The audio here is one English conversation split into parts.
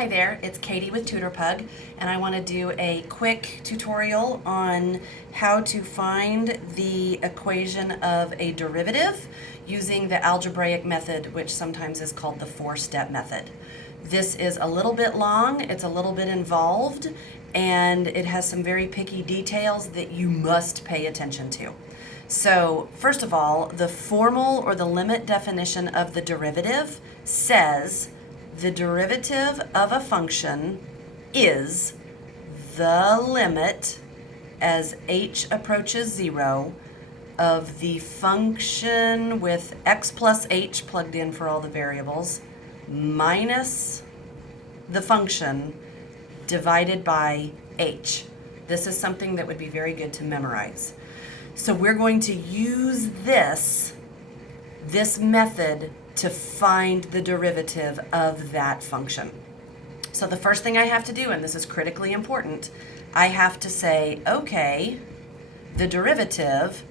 Hi there, it's Katie with TutorPug, and I want to do a quick tutorial on how to find the equation of a derivative using the algebraic method, which sometimes is called the four-step method. This is a little bit long, it's a little bit involved, and it has some very picky details that you must pay attention to. So, first of all, the formal or the limit definition of the derivative says the derivative of a function is the limit as h approaches 0 of the function with x plus h plugged in for all the variables minus the function divided by h. This is something that would be very good to memorize. So we're going to use this method to find the derivative of that function. So the first thing I have to do, and this is critically important, I have to say, okay, the derivative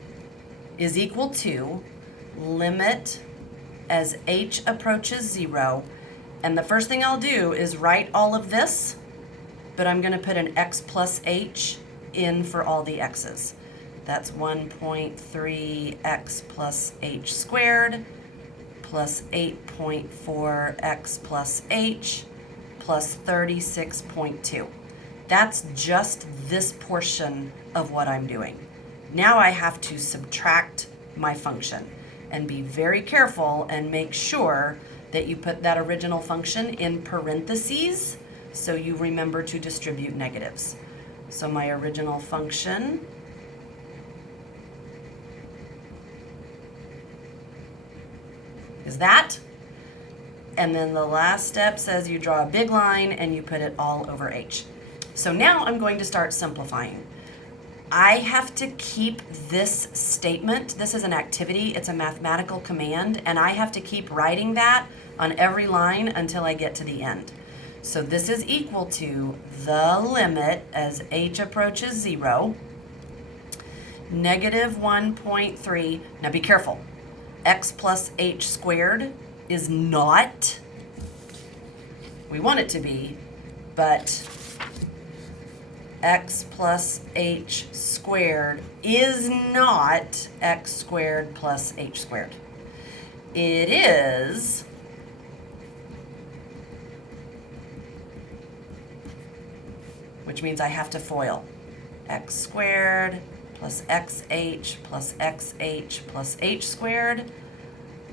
is equal to limit as h approaches 0. And the first thing I'll do is write all of this, but I'm going to put an x plus h in for all the x's. That's 1.3x plus h squared plus 8.4x plus h plus 36.2. That's just this portion of what I'm doing. Now I have to subtract my function and be very careful and make sure that you put that original function in parentheses so you remember to distribute negatives. So my original function is that, and then the last step says you draw a big line and you put it all over h. So now I'm going to start simplifying. I have to keep this statement. This is an activity, it's a mathematical command, and I have to keep writing that on every line until I get to the end. So this is equal to the limit as h approaches 0, negative 1.3, now be careful, x plus h squared is not, we want it to be, but x plus h squared is not x squared plus h squared. It is which means I have to FOIL x squared plus xh plus xh plus h squared,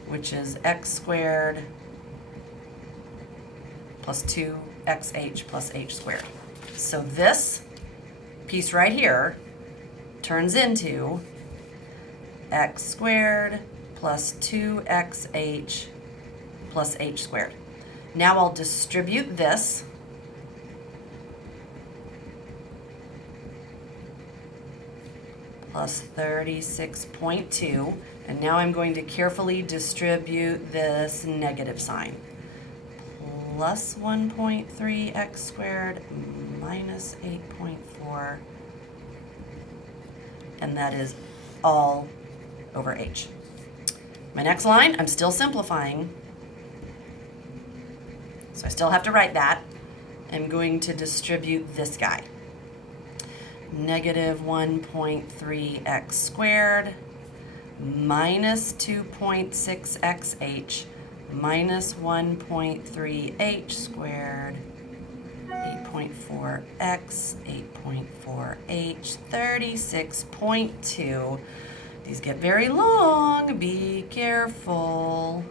which is x squared plus 2xh plus h squared. So this piece right here turns into x squared plus 2xh plus h squared. Now I'll distribute this. Plus 36.2, and now I'm going to carefully distribute this negative sign. Plus 1.3x squared minus 8.4, and that is all over h. My next line, I'm still simplifying, so I still have to write that. I'm going to distribute this guy. Negative 1.3x squared minus 2.6xh minus 1.3h squared, 8.4x, 8.4h, 36.2. These get very long, be careful.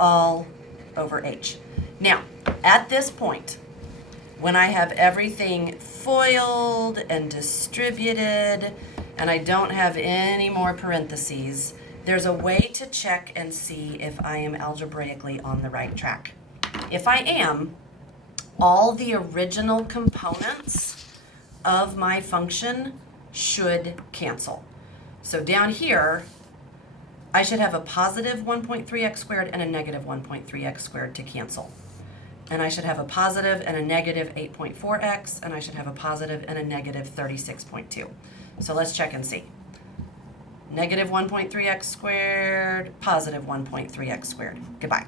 All over h. Now, at this point, when I have everything FOILed and distributed, and I don't have any more parentheses, there's a way to check and see if I am algebraically on the right track. If I am, all the original components of my function should cancel. So down here, I should have a positive 1.3x squared and a negative 1.3x squared to cancel. And I should have a positive and a negative 8.4x, and I should have a positive and a negative 36.2. So let's check and see. negative 1.3x squared, positive 1.3x squared. Goodbye.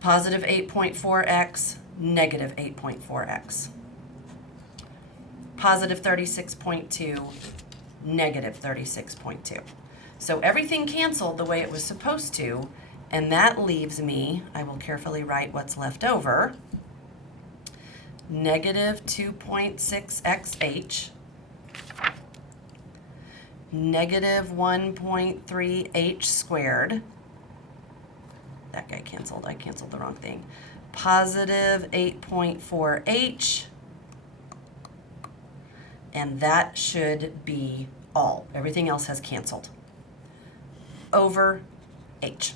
Positive 8.4x, negative 8.4x. Positive 36.2, negative 36.2. So everything canceled the way it was supposed to, and that leaves me, I will carefully write what's left over, negative 2.6xh, negative 1.3h squared. That guy canceled. I canceled the wrong thing. Positive 8.4h. And that should be all. Everything else has canceled. Over h.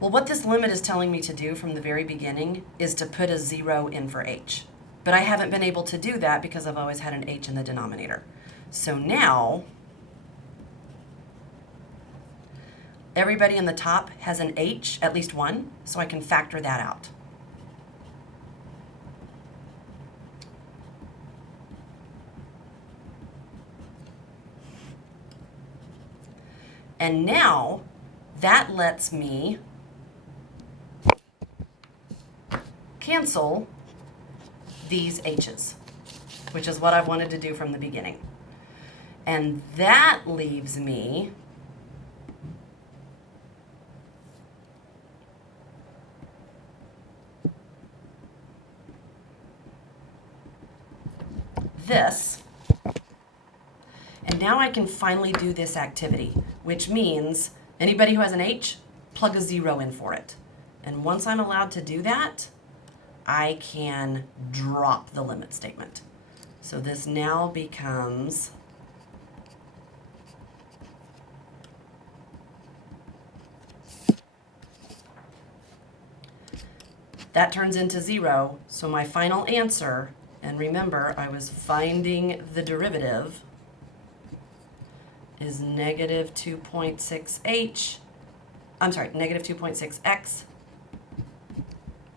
Well, what this limit is telling me to do from the very beginning is to put a 0 in for h. But I haven't been able to do that because I've always had an h in the denominator. So now, everybody in the top has an h, at least one, so I can factor that out. And now, that lets me cancel these h's, which is what I've wanted to do from the beginning. And that leaves me this. And now I can finally do this activity, which means anybody who has an h, plug a 0 in for it. And once I'm allowed to do that, I can drop the limit statement. So this now becomes that turns into 0, so my final answer, and remember I was finding the derivative, is negative 2.6h, I'm sorry, negative 2.6x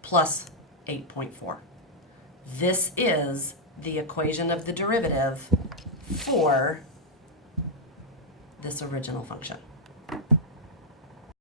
plus 8.4. This is the equation of the derivative for this original function.